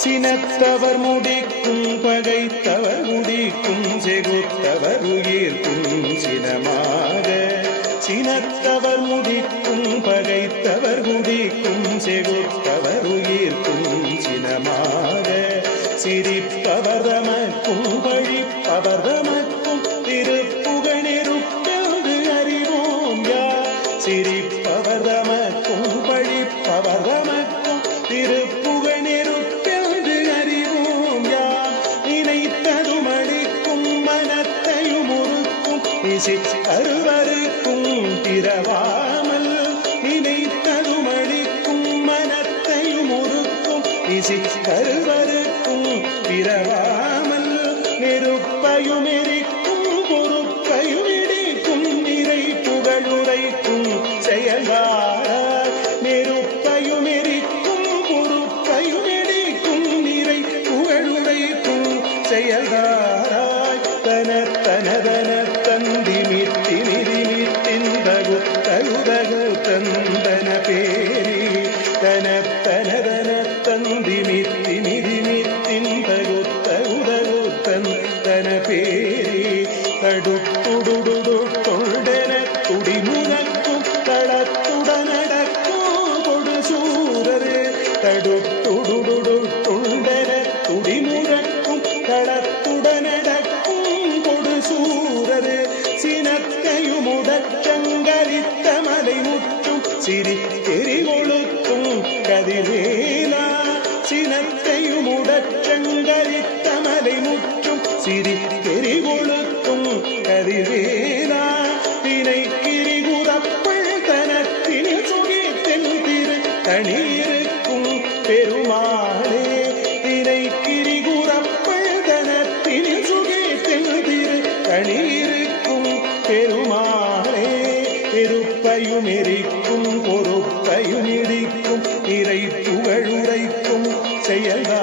சினத்தவர் முடிக்கும் பகைத்தவர் முடிக்கும் செகுத்தவர் உயிர்க்கும் சினமாக சினத்தவர் முடிக்கும் பகைத்தவர் முடிக்கும் செகுத்தவர் உயிர்க்கும் சினமாக சிரிப்பவர் தமக்கும் பழிப்பவர் தமக்கும் திருப்புகழிருப்பது அறிவோம் யார் சிரிப்பவர் தமக்கும் பழிப்பவர் தமக்கும் திருப்புகழிருப்பது அறிவோம் யார் நினைத்ததும் அளிக்கும் மனத்தையும் உருக்கும் இசை அருவருக்கும் திரவாமல் நினைத்ததும் அளிக்கும் மனத்தையும் உருக்கும் இசை அருவருக்கும் பிறவாமல் நெருப்பையும் எரிக்கும் பொறுப்பையும் இடிக்கும் நிறை புகழுரைக்கும் செயல்வார் நெருப்பையும் எரிக்கும் பொறுப்பையும் இடிக்கும் நிறை புகழுரைக்கும் செயல்வாராய் தனதன தந்தி மித்தி நிதி மித்திந்தகு தகுதகு தந்தன பேரி தனதன தந்தி மித்தி நிதி மித்திந்தகு தகுதகு தந்தன பேரி தடுத்துடுடு தொண்டன துடிமுகக்கும் தளத்துடனடக்கும் கொடு சூரரு தடுத்துடுடு தொண்டன துடிமுகக்கும் தளத்துடனடக்கும் கொடு சூரரு சினத்தையும் உடச்சங்கரித்த மலை முற்றும் சிரி எரி கொளுத்தும் கதிர்வேலா சினத்தையும் உடச்சங்கரித்த மலை முற்றும் சிரி எரி கொளுத்தும் கதிர்வேலா தினை கிரிகுறப்பள் தனத்தின் சுகித்தென் திரு தனியிருக்கும் பெருமாளே தினை கிரிகுறப்பள் தனத்தின் சுகித்தென் திரு தனியிருக்கும் பெருமாளே பெருப்பையும் எரிக்கும் பொறுப்பையும் இடிக்கும் இறை புகழுரைக்கும் செயல்கள்